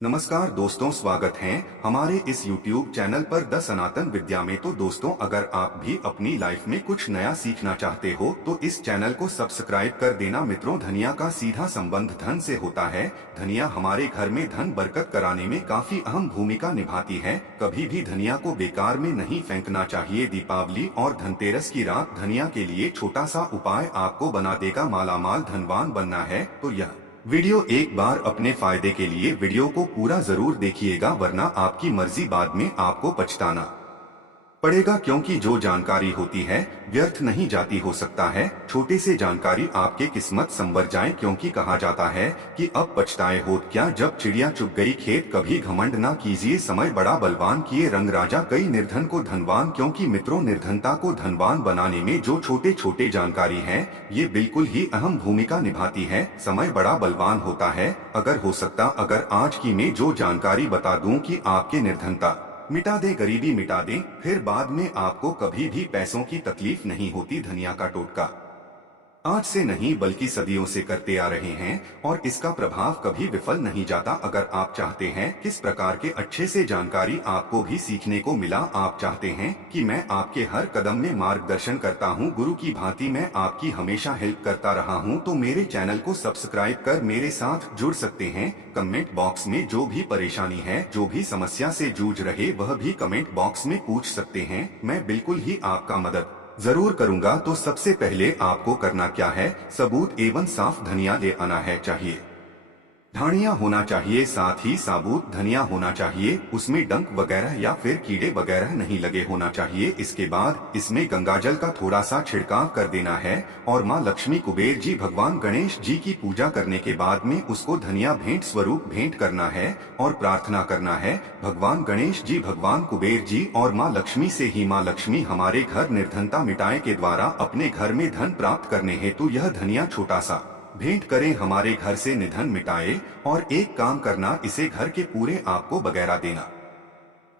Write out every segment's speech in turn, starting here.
नमस्कार दोस्तों, स्वागत है हमारे इस YouTube चैनल पर द सनातन विद्या में। तो दोस्तों, अगर आप भी अपनी लाइफ में कुछ नया सीखना चाहते हो तो इस चैनल को सब्सक्राइब कर देना मित्रों। धनिया का सीधा संबंध धन से होता है। धनिया हमारे घर में धन बरकत कराने में काफी अहम भूमिका निभाती है। कभी भी धनिया को बेकार में नहीं फेंकना चाहिए। दीपावली और धनतेरस की रात धनिया के लिए छोटा सा उपाय आपको बना देगा मालामाल। धनवान बनना है तो यह वीडियो एक बार अपने फायदे के लिए वीडियो को पूरा जरूर देखिएगा, वरना आपकी मर्जी बाद में आपको पछताना पड़ेगा, क्योंकि जो जानकारी होती है व्यर्थ नहीं जाती। हो सकता है छोटे से जानकारी आपके किस्मत संवर जाए, क्योंकि कहा जाता है कि अब पछताए होत क्या जब चिड़िया चुग गई खेत। कभी घमंड ना कीजिए, समय बड़ा बलवान किए रंग राजा कई निर्धन को धनवान। क्योंकि मित्रों, निर्धनता को धनवान बनाने में जो छोटे छोटे जानकारी है ये बिल्कुल ही अहम भूमिका निभाती है। समय बड़ा बलवान होता है। अगर आज की मैं जो जानकारी बता दूं कि आपके निर्धनता मिटा दे, गरीबी मिटा दे, फिर बाद में आपको कभी भी पैसों की तकलीफ नहीं होती। धनिया का टोटका आज से नहीं बल्कि सदियों से करते आ रहे हैं और इसका प्रभाव कभी विफल नहीं जाता। अगर आप चाहते हैं किस प्रकार के अच्छे से जानकारी आपको भी सीखने को मिला, आप चाहते हैं कि मैं आपके हर कदम में मार्गदर्शन करता हूं, गुरु की भांति मैं आपकी हमेशा हेल्प करता रहा हूं, तो मेरे चैनल को सब्सक्राइब कर मेरे साथ जुड़ सकते हैं। कमेंट बॉक्स में जो भी परेशानी है, जो भी समस्या से जूझ रहे, वह भी कमेंट बॉक्स में पूछ सकते हैं। मैं बिल्कुल ही आपका मदद जरूर करूंगा। तो सबसे पहले आपको करना क्या है, सबूत एवं साफ धनिया ले आना है चाहिए। ढाणिया होना चाहिए, साथ ही साबुत धनिया होना चाहिए। उसमें डंक वगैरह या फिर कीड़े वगैरह नहीं लगे होना चाहिए। इसके बाद इसमें गंगाजल का थोड़ा सा छिड़काव कर देना है और माँ लक्ष्मी, कुबेर जी, भगवान गणेश जी की पूजा करने के बाद में उसको धनिया भेंट स्वरूप भेंट करना है और प्रार्थना करना है भगवान गणेश जी, भगवान कुबेर जी और माँ लक्ष्मी से ही, माँ लक्ष्मी हमारे घर निर्धनता मिटाए के द्वारा अपने घर में धन प्राप्त करने हेतु यह धनिया छोटा सा भेंट करें, हमारे घर से निधन मिटाए। और एक काम करना, इसे घर के पूरे आपको वगैरह देना,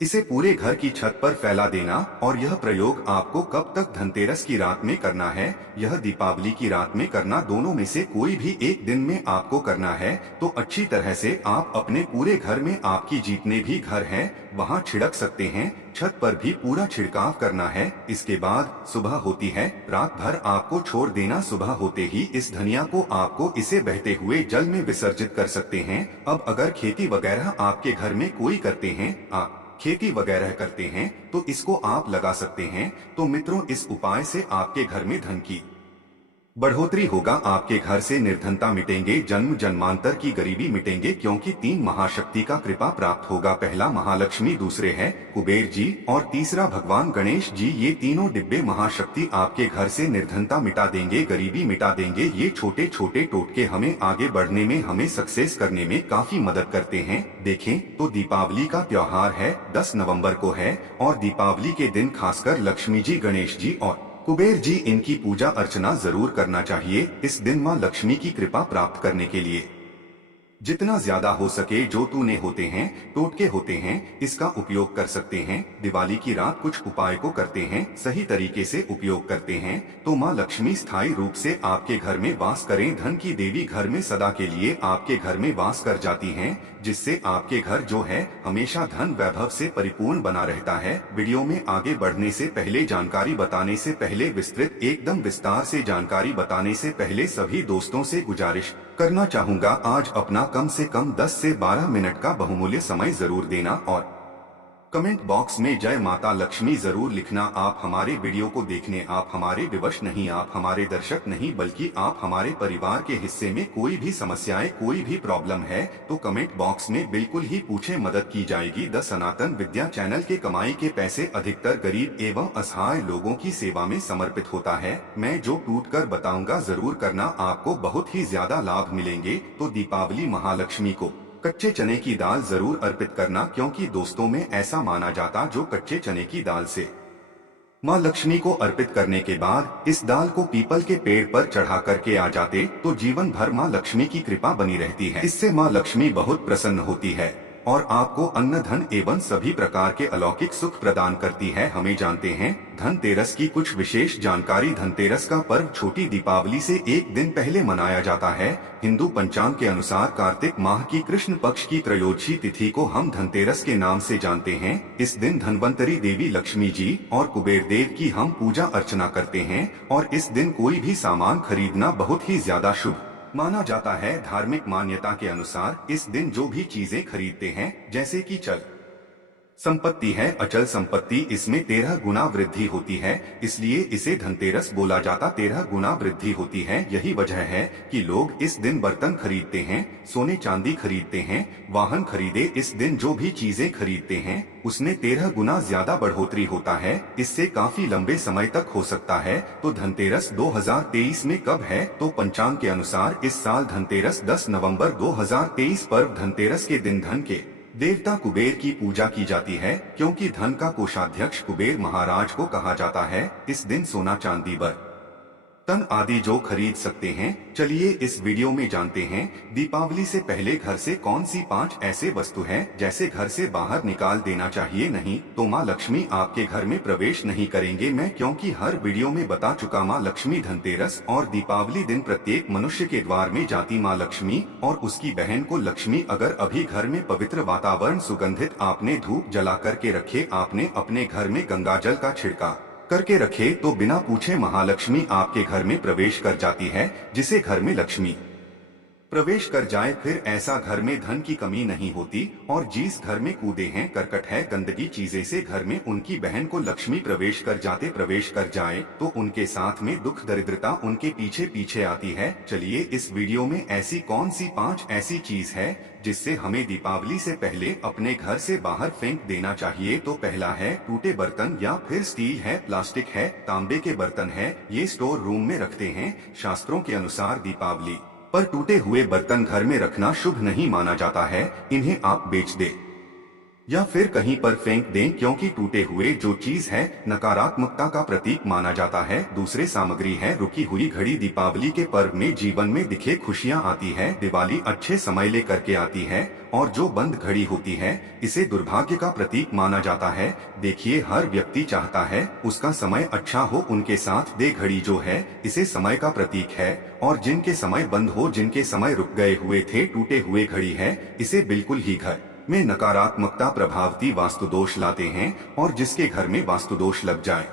इसे पूरे घर की छत पर फैला देना। और यह प्रयोग आपको कब तक, धनतेरस की रात में करना है, यह दीपावली की रात में करना, दोनों में से कोई भी एक दिन में आपको करना है। तो अच्छी तरह से आप अपने पूरे घर में, आपकी जितने भी घर हैं वहां छिड़क सकते हैं। छत पर भी पूरा छिड़काव करना है। इसके बाद सुबह होती है, रात भर आपको छोड़ देना। सुबह होते ही इस धनिया को आपको इसे बहते हुए जल में विसर्जित कर सकते हैं। अब अगर खेती वगैरह आपके घर में कोई करते हैं, आप खेती वगैरह करते हैं, तो इसको आप लगा सकते हैं। तो मित्रों, इस उपाय से आपके घर में धन की बढ़ोतरी होगा, आपके घर से निर्धनता मिटेंगे, जन्म जन्मांतर की गरीबी मिटेंगे, क्योंकि तीन महाशक्ति का कृपा प्राप्त होगा। पहला महालक्ष्मी, दूसरे है कुबेर जी और तीसरा भगवान गणेश जी। ये तीनों डिब्बे महाशक्ति आपके घर से निर्धनता मिटा देंगे, गरीबी मिटा देंगे। ये छोटे छोटे टोटके हमें आगे बढ़ने में, हमें सक्सेस करने में काफी मदद करते हैं। देखें तो दीपावली का त्योहार है, 10 नवम्बर को है और दीपावली के दिन खासकर लक्ष्मी जी, गणेश जी और कुबेर जी, इनकी पूजा अर्चना जरूर करना चाहिए। इस दिन माँ लक्ष्मी की कृपा प्राप्त करने के लिए जितना ज्यादा हो सके जो तूने होते हैं, टोटके होते हैं, इसका उपयोग कर सकते हैं। दिवाली की रात कुछ उपाय को करते हैं, सही तरीके से उपयोग करते हैं तो माँ लक्ष्मी स्थायी रूप से आपके घर में वास करें। धन की देवी घर में सदा के लिए आपके घर में वास कर जाती हैं, जिससे आपके घर जो है हमेशा धन वैभव से परिपूर्ण बना रहता है। वीडियो में आगे बढ़ने से पहले, जानकारी बताने से पहले, विस्तृत एकदम विस्तार से जानकारी बताने से पहले सभी दोस्तों से गुजारिश करना चाहूंगा, आज अपना कम से कम 10 से 12 मिनट का बहुमूल्य समय जरूर देना और कमेंट बॉक्स में जय माता लक्ष्मी जरूर लिखना। आप हमारे वीडियो को देखने, आप हमारे विवश नहीं, आप हमारे दर्शक नहीं, बल्कि आप हमारे परिवार के हिस्से में कोई भी समस्याएं, कोई भी प्रॉब्लम है तो कमेंट बॉक्स में बिल्कुल ही पूछे, मदद की जाएगी। द सनातन विद्या चैनल के कमाई के पैसे अधिकतर गरीब एवं असहाय लोगों की सेवा में समर्पित होता है। मैं जो टूट कर बताऊंगा जरूर करना, आपको बहुत ही ज्यादा लाभ मिलेंगे। तो दीपावली महालक्ष्मी को कच्चे चने की दाल जरूर अर्पित करना, क्योंकि दोस्तों में ऐसा माना जाता जो कच्चे चने की दाल से माँ लक्ष्मी को अर्पित करने के बाद इस दाल को पीपल के पेड़ पर चढ़ा करके आ जाते तो जीवन भर माँ लक्ष्मी की कृपा बनी रहती है। इससे माँ लक्ष्मी बहुत प्रसन्न होती है। और आपको अन्न धन एवं सभी प्रकार के अलौकिक सुख प्रदान करती है। हमें जानते हैं धनतेरस की कुछ विशेष जानकारी। धनतेरस का पर्व छोटी दीपावली से एक दिन पहले मनाया जाता है। हिंदू पंचांग के अनुसार कार्तिक माह की कृष्ण पक्ष की त्रयोदशी तिथि को हम धनतेरस के नाम से जानते हैं। इस दिन धनवंतरी देवी लक्ष्मी जी और कुबेर देव की हम पूजा अर्चना करते हैं और इस दिन कोई भी सामान खरीदना बहुत ही ज्यादा शुभ माना जाता है। धार्मिक मान्यता के अनुसार इस दिन जो भी चीजें खरीदते हैं, जैसे कि चल संपत्ति है, अचल संपत्ति, इसमें 13 गुना वृद्धि होती है, इसलिए इसे धनतेरस बोला जाता। 13 गुना वृद्धि होती है। यही वजह है कि लोग इस दिन बर्तन खरीदते हैं, सोने चांदी खरीदते हैं, वाहन खरीदे। इस दिन जो भी चीजें खरीदते हैं उसमें 13 गुना ज्यादा बढ़ोतरी होता है। इससे काफी लंबे समय तक हो सकता है। तो धनतेरस 2023 में कब है? तो पंचांग के अनुसार इस साल धनतेरस 10 नवंबर 2023 पर्व धनतेरस के दिन धन के देवता कुबेर की पूजा की जाती है, क्योंकि धन का कोषाध्यक्ष कुबेर महाराज को कहा जाता है। इस दिन सोना चांदी बर्तन आदि जो खरीद सकते हैं। चलिए इस वीडियो में जानते हैं दीपावली से पहले घर से कौन सी 5 ऐसे वस्तु हैं जैसे घर से बाहर निकाल देना चाहिए। नहीं तो माँ लक्ष्मी आपके घर में प्रवेश नहीं करेंगे। मैं क्योंकि हर वीडियो में बता चुका, माँ लक्ष्मी धनतेरस और दीपावली दिन प्रत्येक मनुष्य के द्वार में जाती माँ लक्ष्मी और उसकी बहन को लक्ष्मी। अगर अभी घर में पवित्र वातावरण सुगंधित आपने धूप जला करके रखे, आपने अपने घर में गंगा जल का छिड़काव करके रखे, तो बिना पूछे महालक्ष्मी आपके घर में प्रवेश कर जाती है। जिसे घर में लक्ष्मी प्रवेश कर जाए फिर ऐसा घर में धन की कमी नहीं होती। और जिस घर में कूदे हैं, करकट है, गंदगी चीजें से घर में उनकी बहन को लक्ष्मी प्रवेश कर जाए तो उनके साथ में दुख दरिद्रता उनके पीछे पीछे आती है। चलिए इस वीडियो में ऐसी कौन सी 5 ऐसी चीज है जिससे हमें दीपावली से पहले अपने घर से बाहर फेंक देना चाहिए। तो पहला है टूटे बर्तन, या फिर स्टील है, प्लास्टिक है, तांबे के बर्तन है, ये स्टोर रूम में रखते हैं। शास्त्रों के अनुसार दीपावली पर टूटे हुए बर्तन घर में रखना शुभ नहीं माना जाता है। इन्हें आप बेच दे या फिर कहीं पर फेंक दें, क्योंकि टूटे हुए जो चीज है नकारात्मकता का प्रतीक माना जाता है। दूसरे सामग्री है रुकी हुई घड़ी। दीपावली के पर्व में जीवन में दिखे खुशियां आती है। दिवाली अच्छे समय ले करके आती है और जो बंद घड़ी होती है इसे दुर्भाग्य का प्रतीक माना जाता है। देखिए हर व्यक्ति चाहता है उसका समय अच्छा हो, उनके साथ दे घड़ी जो है इसे समय का प्रतीक है। और जिनके समय बंद हो, जिनके समय रुक गए हुए थे, टूटे हुए घड़ी है, इसे बिल्कुल ही घर में नकारात्मकता प्रभावती वास्तु दोष लाते हैं। और जिसके घर में वास्तु दोष लग जाए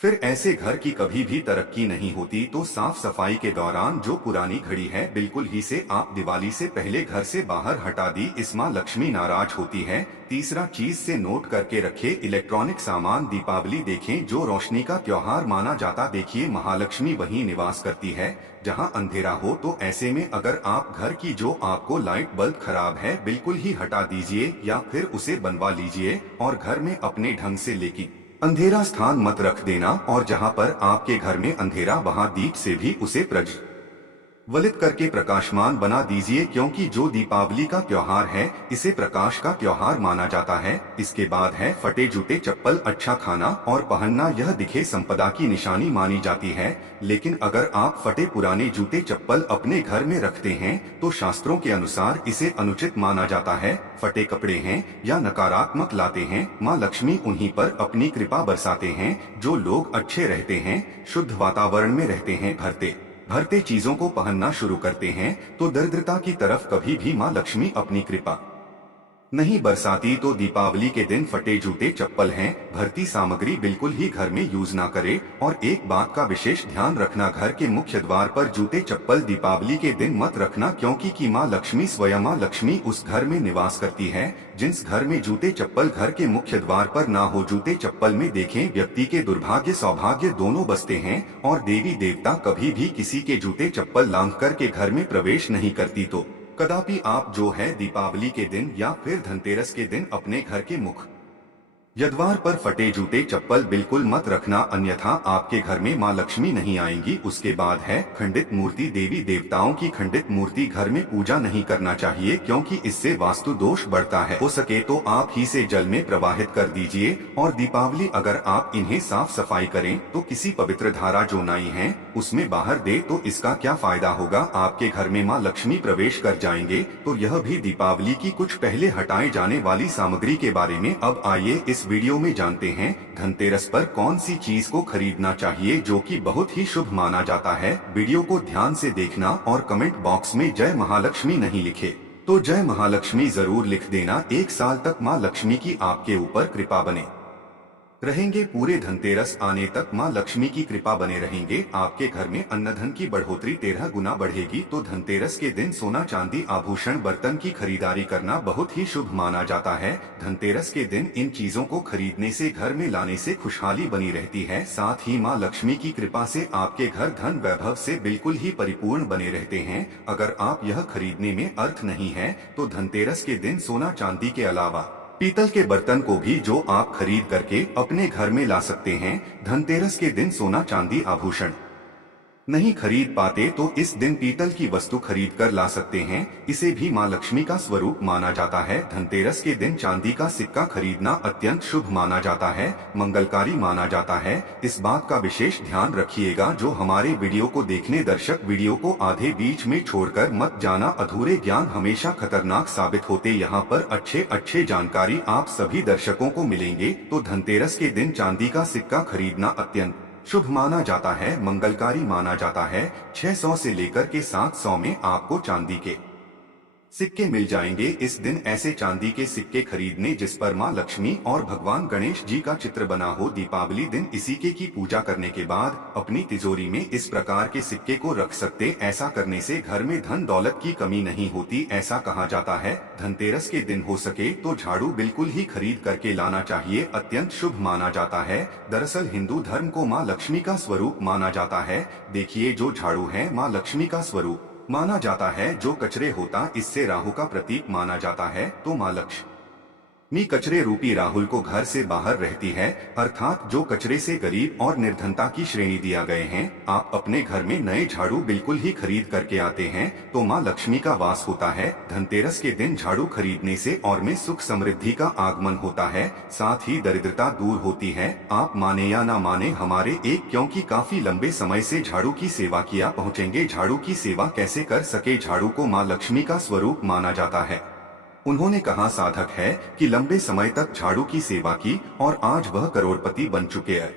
फिर ऐसे घर की कभी भी तरक्की नहीं होती। तो साफ सफाई के दौरान जो पुरानी घड़ी है बिल्कुल ही से आप दिवाली से पहले घर से बाहर हटा दी। इस माँ लक्ष्मी नाराज होती है। तीसरा चीज से नोट करके रखे इलेक्ट्रॉनिक सामान। दीपावली देखें जो रोशनी का त्योहार माना जाता, देखिए महालक्ष्मी वहीं निवास करती है जहां अंधेरा हो। तो ऐसे में अगर आप घर की जो आपको लाइट बल्ब खराब है बिल्कुल ही हटा दीजिए या फिर उसे बनवा लीजिए और घर में अपने ढंग से, लेकिन अंधेरा स्थान मत रख देना। और जहां पर आपके घर में अंधेरा वहां दीप से भी उसे प्रज्वलित करके प्रकाशमान बना दीजिए, क्योंकि जो दीपावली का त्योहार है इसे प्रकाश का त्योहार माना जाता है। इसके बाद है फटे जूते चप्पल। अच्छा खाना और पहनना यह दिखे संपदा की निशानी मानी जाती है, लेकिन अगर आप फटे पुराने जूते चप्पल अपने घर में रखते हैं तो शास्त्रों के अनुसार इसे अनुचित माना जाता है। फटे कपड़े हैं या नकारात्मक लाते हैं। माँ लक्ष्मी उन्हीं पर अपनी कृपा बरसाते हैं। जो लोग अच्छे रहते हैं, शुद्ध वातावरण में रहते हैं, भरते चीजों को पहनना शुरू करते हैं, तो दरिद्रता की तरफ कभी भी माँ लक्ष्मी अपनी कृपा नहीं बरसाती। तो दीपावली के दिन फटे जूते चप्पल हैं, भरती सामग्री बिल्कुल ही घर में यूज ना करे। और एक बात का विशेष ध्यान रखना, घर के मुख्य द्वार पर जूते चप्पल दीपावली के दिन मत रखना, क्योंकि की माँ लक्ष्मी स्वयं माँ लक्ष्मी उस घर में निवास करती है जिस घर में जूते चप्पल घर के मुख्य द्वार पर ना हो। जूते चप्पल में देखें व्यक्ति के दुर्भाग्य सौभाग्य दोनों बसते हैं और देवी देवता कभी भी किसी के जूते चप्पल लांघ कर के घर में प्रवेश नहीं करती। तो कदापि आप जो है दीपावली के दिन या फिर धनतेरस के दिन अपने घर के मुख्य यदवार पर फटे जूते चप्पल बिल्कुल मत रखना, अन्यथा आपके घर में मां लक्ष्मी नहीं आएंगी। उसके बाद है खंडित मूर्ति। देवी देवताओं की खंडित मूर्ति घर में पूजा नहीं करना चाहिए, क्योंकि इससे वास्तु दोष बढ़ता है। हो सके तो आप ही से जल में प्रवाहित कर दीजिए। और दीपावली अगर आप इन्हें साफ सफाई करें तो किसी पवित्र धारा जो नाई है उसमें बाहर दे तो इसका क्या फायदा होगा, आपके घर में मां लक्ष्मी प्रवेश कर जाएंगे। तो यह भी दीपावली की कुछ पहले हटाए जाने वाली सामग्री के बारे में। अब आइए इस वीडियो में जानते हैं धनतेरस पर कौन सी चीज को खरीदना चाहिए जो कि बहुत ही शुभ माना जाता है। वीडियो को ध्यान से देखना और कमेंट बॉक्स में जय महालक्ष्मी नहीं लिखे तो जय महालक्ष्मी जरूर लिख देना। 1 साल तक मां लक्ष्मी की आपके ऊपर कृपा बने रहेंगे। पूरे धनतेरस आने तक मां लक्ष्मी की कृपा बने रहेंगे। आपके घर में अन्न धन की बढ़ोतरी 13 गुना बढ़ेगी। तो धनतेरस के दिन सोना चांदी आभूषण बर्तन की खरीदारी करना बहुत ही शुभ माना जाता है। धनतेरस के दिन इन चीजों को खरीदने से घर में लाने से खुशहाली बनी रहती है। साथ ही मां लक्ष्मी की कृपा से आपके घर धन वैभव से बिल्कुल ही परिपूर्ण बने रहते हैं। अगर आप यह खरीदने में अर्थ नहीं है तो धनतेरस के दिन सोना चांदी के अलावा पीतल के बर्तन को भी जो आप खरीद करके अपने घर में ला सकते हैं। धनतेरस के दिन सोना चांदी आभूषण नहीं खरीद पाते तो इस दिन पीतल की वस्तु खरीद कर ला सकते हैं। इसे भी मां लक्ष्मी का स्वरूप माना जाता है। धनतेरस के दिन चांदी का सिक्का खरीदना अत्यंत शुभ माना जाता है, मंगलकारी माना जाता है। इस बात का विशेष ध्यान रखिएगा। जो हमारे वीडियो को देखने दर्शक वीडियो को आधे बीच में छोड़कर मत जाना। अधूरे ज्ञान हमेशा खतरनाक साबित होते। यहाँ पर अच्छे जानकारी आप सभी दर्शकों को मिलेंगे। तो धनतेरस के दिन चांदी का सिक्का खरीदना अत्यंत शुभ माना जाता है, मंगलकारी माना जाता है। 600 से लेकर के 700 में आपको चांदी के सिक्के मिल जाएंगे। इस दिन ऐसे चांदी के सिक्के खरीदने जिस पर मां लक्ष्मी और भगवान गणेश जी का चित्र बना हो। दीपावली दिन इसी की पूजा करने के बाद अपनी तिजोरी में इस प्रकार के सिक्के को रख सकते। ऐसा करने से घर में धन दौलत की कमी नहीं होती, ऐसा कहा जाता है। धनतेरस के दिन हो सके तो झाड़ू बिल्कुल ही खरीद करके लाना चाहिए, अत्यंत शुभ माना जाता है। दरअसल हिंदू धर्म को मां लक्ष्मी का स्वरूप माना जाता है। देखिए, जो झाड़ू है मां लक्ष्मी का स्वरूप माना जाता है। जो कचरे होता इससे राहु का प्रतीक माना जाता है। तो मां लक्ष्मी कचरे रूपी राहुल को घर से बाहर रहती है, अर्थात जो कचरे से गरीब और निर्धनता की श्रेणी दिया गए हैं। आप अपने घर में नए झाड़ू बिल्कुल ही खरीद करके आते हैं तो मां लक्ष्मी का वास होता है। धनतेरस के दिन झाड़ू खरीदने से और में सुख समृद्धि का आगमन होता है, साथ ही दरिद्रता दूर होती है। आप माने या ना माने हमारे एक क्योंकि काफी लंबे समय से झाड़ू की सेवा किया पहुँचेंगे। झाड़ू की सेवा कैसे कर सके, झाड़ू को मां लक्ष्मी का स्वरूप माना जाता है। उन्होंने कहा साधक है कि लंबे समय तक झाड़ू की सेवा की और आज वह करोड़पति बन चुके हैं।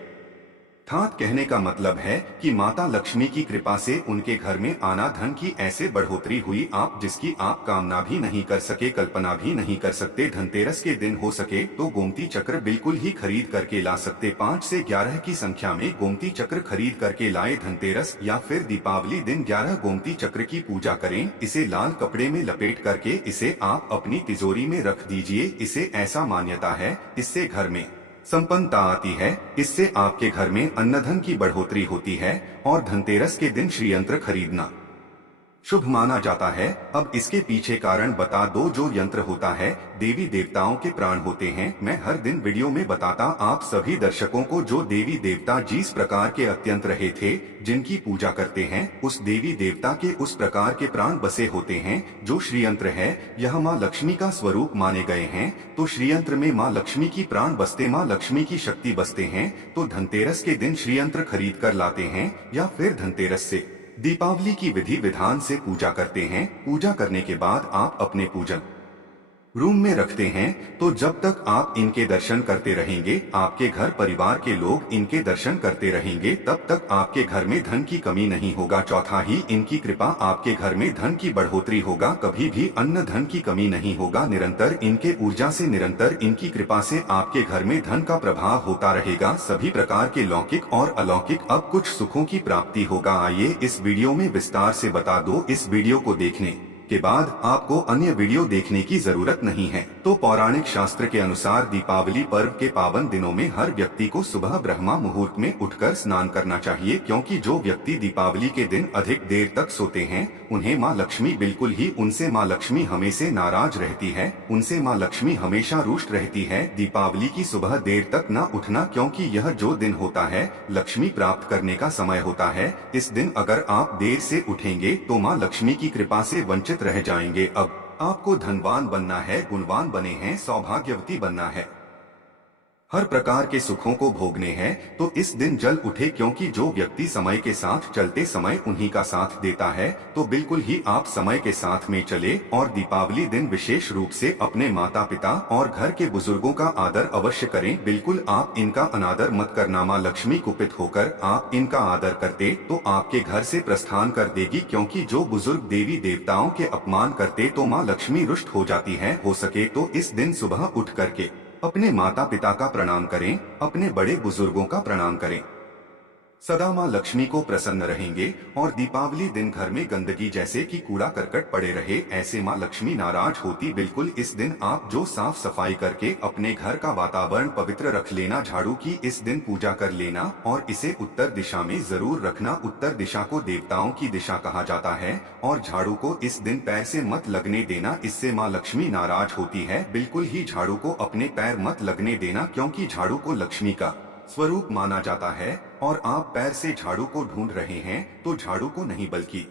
अर्थात कहने का मतलब है कि माता लक्ष्मी की कृपा से उनके घर में आना धन की ऐसे बढ़ोतरी हुई आप जिसकी आप कामना भी नहीं कर सके, कल्पना भी नहीं कर सकते। धनतेरस के दिन हो सके तो गोमती चक्र बिल्कुल ही खरीद करके ला सकते। 5 से 11 की संख्या में गोमती चक्र खरीद करके लाए। धनतेरस या फिर दीपावली दिन 11 गोमती चक्र की पूजा करें। इसे लाल कपड़े में लपेट करके इसे आप अपनी तिजोरी में रख दीजिए। इसे ऐसा मान्यता है इससे घर में संपन्नता आती है, इससे आपके घर में अन्नधन की बढ़ोतरी होती है। और धनतेरस के दिन श्रीयंत्र खरीदना शुभ माना जाता है। अब इसके पीछे कारण बता दो। जो यंत्र होता है देवी देवताओं के प्राण होते हैं। मैं हर दिन वीडियो में बताता आप सभी दर्शकों को जो देवी देवता जिस प्रकार के अत्यंत रहे थे, जिनकी पूजा करते हैं, उस देवी देवता के उस प्रकार के प्राण बसे होते हैं। जो श्रीयंत्र है यह माँ लक्ष्मी का स्वरूप माने गए हैं। तो श्रीयंत्र में माँ लक्ष्मी की प्राण बसते, माँ लक्ष्मी की शक्ति बसते हैं। तो धनतेरस के दिन श्रीयंत्र खरीद कर लाते हैं या फिर धनतेरस से दीपावली की विधि विधान से पूजा करते हैं। पूजा करने के बाद आप अपने पूजन रूम में रखते हैं। तो जब तक आप इनके दर्शन करते रहेंगे, आपके घर परिवार के लोग इनके दर्शन करते रहेंगे, तब तक आपके घर में धन की कमी नहीं होगा। चौथा ही इनकी कृपा आपके घर में धन की बढ़ोतरी होगा, कभी भी अन्न धन की कमी नहीं होगा। निरंतर इनके ऊर्जा से, निरंतर इनकी कृपा से आपके घर में धन का प्रभाव होता रहेगा। सभी प्रकार के लौकिक और अलौकिक अब कुछ सुखों की प्राप्ति होगा। आइए इस वीडियो में विस्तार से बता दो। इस वीडियो को देखने के बाद आपको अन्य वीडियो देखने की जरूरत नहीं है। तो पौराणिक शास्त्र के अनुसार दीपावली पर्व के पावन दिनों में हर व्यक्ति को सुबह ब्रह्मा मुहूर्त में उठकर स्नान करना चाहिए, क्योंकि जो व्यक्ति दीपावली के दिन अधिक देर तक सोते हैं उन्हें माँ लक्ष्मी बिल्कुल ही उनसे माँ लक्ष्मी हमेशा नाराज रहती है, उनसे माँ लक्ष्मी हमेशा रुष्ट रहती है। दीपावली की सुबह देर तक न उठना, क्योंकि यह जो दिन होता है लक्ष्मी प्राप्त करने का समय होता है। इस दिन अगर आप देर से उठेंगे तो माँ लक्ष्मी की कृपा से वंचित रह जाएंगे। अब आपको धनवान बनना है, गुणवान बने हैं, सौभाग्यवती बनना है, हर प्रकार के सुखों को भोगने हैं, तो इस दिन जल उठे, क्योंकि जो व्यक्ति समय के साथ चलते समय उन्हीं का साथ देता है। तो बिल्कुल ही आप समय के साथ में चले और दीपावली दिन विशेष रूप से अपने माता पिता और घर के बुजुर्गों का आदर अवश्य करें। बिल्कुल आप इनका अनादर मत करना, माँ लक्ष्मी कुपित होकर आप इनका आदर करते तो आपके घर से प्रस्थान कर देगी, क्योंकि जो बुजुर्ग देवी देवताओं के अपमान करते तो माँ लक्ष्मी रुष्ट हो जाती है। हो सके तो इस दिन सुबह उठ करके अपने माता पिता का प्रणाम करें, अपने बड़े बुजुर्गों का प्रणाम करें, सदा माँ लक्ष्मी को प्रसन्न रहेंगे। और दीपावली दिन घर में गंदगी जैसे कि कूड़ा करकट पड़े रहे, ऐसे माँ लक्ष्मी नाराज होती। बिल्कुल इस दिन आप जो साफ सफाई करके अपने घर का वातावरण पवित्र रख लेना, झाड़ू की इस दिन पूजा कर लेना और इसे उत्तर दिशा में जरूर रखना। उत्तर दिशा को देवताओं की दिशा कहा जाता है और झाड़ू को इस दिन पैर से मत लगने देना, इससे माँ लक्ष्मी नाराज होती है। बिल्कुल ही झाड़ू को अपने पैर मत लगने देना, क्योंकि झाड़ू को लक्ष्मी का स्वरूप माना जाता है और आप पैर से झाड़ू को ढूंढ रहे हैं तो झाड़ू को नहीं बल्कि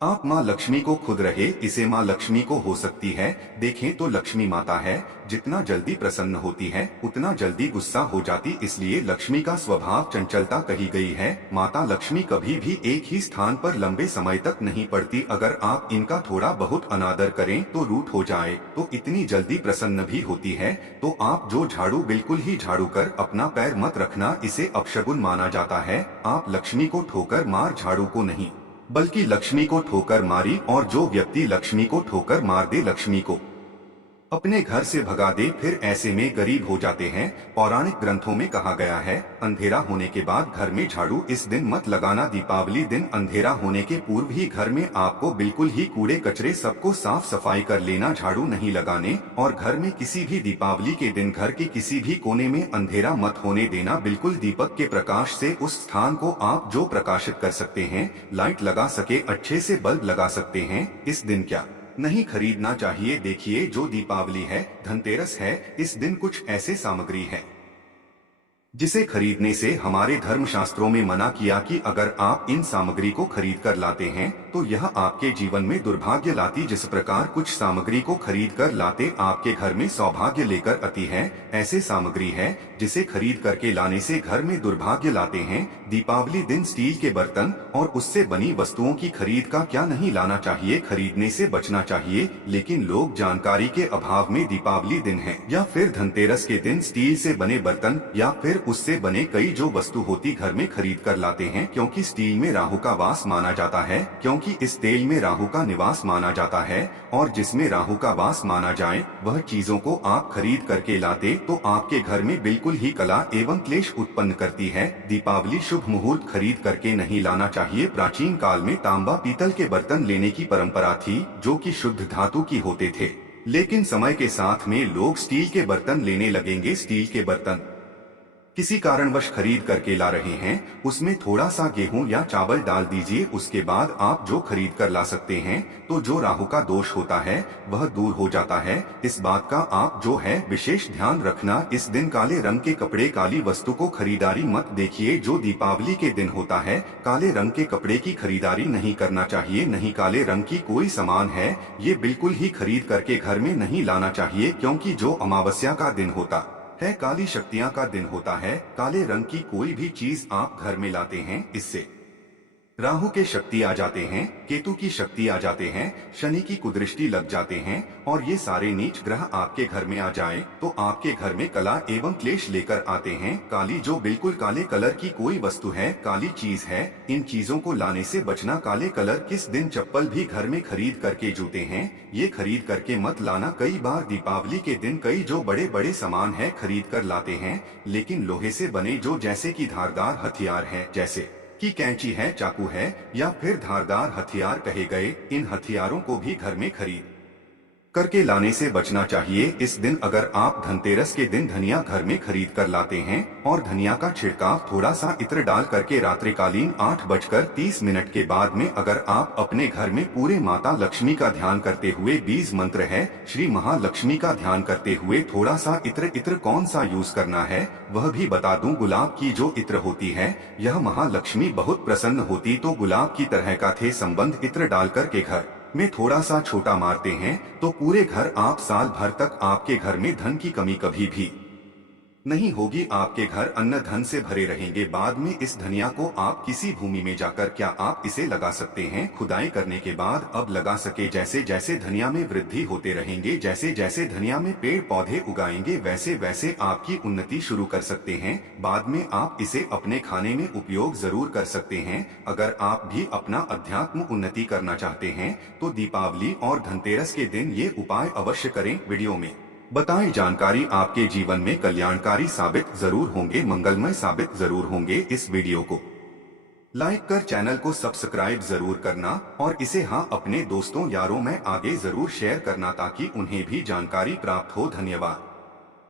आप माँ लक्ष्मी को खुद रहे, इसे माँ लक्ष्मी को हो सकती है। देखें तो लक्ष्मी माता है, जितना जल्दी प्रसन्न होती है उतना जल्दी गुस्सा हो जाती, इसलिए लक्ष्मी का स्वभाव चंचलता कही गई है। माता लक्ष्मी कभी भी एक ही स्थान पर लंबे समय तक नहीं पड़ती, अगर आप इनका थोड़ा बहुत अनादर करें तो रूठ हो जाए तो इतनी जल्दी प्रसन्न भी होती है। तो आप जो झाड़ू बिल्कुल ही झाड़ू कर अपना पैर मत रखना, इसे अपशगुन माना जाता है। आप लक्ष्मी को ठोकर मार, झाड़ू को नहीं बल्कि लक्ष्मी को ठोकर मारी, और जो व्यक्ति लक्ष्मी को ठोकर मार दे लक्ष्मी को अपने घर से भगा दे, फिर ऐसे में गरीब हो जाते हैं। पौराणिक ग्रंथों में कहा गया है, अंधेरा होने के बाद घर में झाड़ू इस दिन मत लगाना। दीपावली दिन अंधेरा होने के पूर्व ही घर में आपको बिल्कुल ही कूड़े कचरे सबको साफ सफाई कर लेना, झाड़ू नहीं लगाने। और घर में किसी भी दीपावली के दिन घर के किसी भी कोने में अंधेरा मत होने देना। बिल्कुल दीपक के प्रकाश से उस स्थान को आप जो प्रकाशित कर सकते हैं, लाइट लगा सके, अच्छे से बल्ब लगा सकते हैं। इस दिन क्या नहीं खरीदना चाहिए? देखिए, जो दीपावली है, धनतेरस है, इस दिन कुछ ऐसे सामग्री है जिसे खरीदने से हमारे धर्मशास्त्रों में मना किया कि अगर आप इन सामग्री को खरीद कर लाते हैं तो यह आपके जीवन में दुर्भाग्य लाती। जिस प्रकार कुछ सामग्री को खरीद कर लाते आपके घर में सौभाग्य लेकर आती है, ऐसे सामग्री है जिसे खरीद करके लाने से घर में दुर्भाग्य लाते हैं। दीपावली दिन स्टील के बर्तन और उससे बनी वस्तुओं की खरीद का क्या नहीं लाना चाहिए, खरीदने से बचना चाहिए। लेकिन लोग जानकारी के अभाव में दीपावली दिन है या फिर धनतेरस के दिन स्टील से बने बर्तन या फिर उससे बने कई जो वस्तु होती घर में खरीद कर लाते हैं, क्योंकि स्टील में राहु का वास माना जाता है, क्योंकि इस तेल में राहु का निवास माना जाता है। और जिसमें राहु का वास माना जाए वह चीजों को आप खरीद करके लाते तो आपके घर में बिल्कुल ही कला एवं क्लेश उत्पन्न करती है। दीपावली शुभ मुहूर्त खरीद करके नहीं लाना चाहिए। प्राचीन काल में तांबा पीतल के बर्तन लेने की परंपरा थी जो कि शुद्ध धातु की होते थे, लेकिन समय के साथ में लोग स्टील के बर्तन लेने लगेंगे। स्टील के बर्तन किसी कारणवश खरीद करके ला रहे हैं, उसमें थोड़ा सा गेहूं या चावल डाल दीजिए, उसके बाद आप जो खरीद कर ला सकते हैं तो जो राहु का दोष होता है वह दूर हो जाता है। इस बात का आप जो है विशेष ध्यान रखना। इस दिन काले रंग के कपड़े, काली वस्तु को खरीदारी मत देखिए। जो दीपावली के दिन होता है काले रंग के कपड़े की खरीदारी नहीं करना चाहिए। नहीं काले रंग की कोई सामान है ये बिल्कुल ही खरीद करके घर में नहीं लाना चाहिए, क्योंकि जो अमावस्या का दिन होता है, काली शक्तियां का दिन होता है। काले रंग की कोई भी चीज आप घर में लाते हैं इससे राहु के शक्ति आ जाते हैं, केतु की शक्ति आ जाते हैं, शनि की कुदृष्टि लग जाते हैं और ये सारे नीच ग्रह आपके घर में आ जाएं तो आपके घर में कला एवं क्लेश लेकर आते हैं। काली जो बिल्कुल काले कलर की कोई वस्तु है, काली चीज है, इन चीजों को लाने से बचना। काले कलर किस दिन चप्पल भी घर में खरीद करके जूते हैं ये खरीद करके मत लाना। कई बार दीपावली के दिन कई जो बड़े बड़े सामान है खरीद कर लाते हैं, लेकिन लोहे से बने जो जैसे कि धारदार हथियार है, जैसे कि कैंची है, चाकू है या फिर धारदार हथियार कहे गए, इन हथियारों को भी घर में खरीद करके लाने से बचना चाहिए। इस दिन अगर आप धनतेरस के दिन धनिया घर में खरीद कर लाते हैं और धनिया का छिड़काव थोड़ा सा इत्र डाल करके रात्रिकालीन 8:30 के बाद में अगर आप अपने घर में पूरे माता लक्ष्मी का ध्यान करते हुए बीज मंत्र है श्री महालक्ष्मी का ध्यान करते हुए थोड़ा सा इत्र कौन सा यूज करना है वह भी बता दूं। गुलाब की जो इत्र होती है यह महालक्ष्मी बहुत प्रसन्न होती, तो गुलाब की तरह का थे संबंध इत्र डाल करके घर में थोड़ा सा छोटा मारते हैं तो पूरे घर आप साल भर तक आपके घर में धन की कमी कभी भी नहीं होगी। आपके घर अन्न धन से भरे रहेंगे। बाद में इस धनिया को आप किसी भूमि में जाकर क्या आप इसे लगा सकते हैं, खुदाई करने के बाद अब लगा सके। जैसे जैसे धनिया में वृद्धि होते रहेंगे, जैसे जैसे धनिया में पेड़ पौधे उगाएंगे वैसे वैसे आपकी उन्नति शुरू कर सकते हैं। बाद में आप इसे अपने खाने में उपयोग जरूर कर सकते हैं। अगर आप भी अपना अध्यात्म उन्नति करना चाहते हैं तो दीपावली और धनतेरस के दिन ये उपाय अवश्य करें। वीडियो में बताई जानकारी आपके जीवन में कल्याणकारी साबित जरूर होंगे, मंगलमय साबित जरूर होंगे। इस वीडियो को लाइक कर चैनल को सब्सक्राइब जरूर करना और इसे अपने दोस्तों यारों में आगे जरूर शेयर करना ताकि उन्हें भी जानकारी प्राप्त हो। धन्यवाद।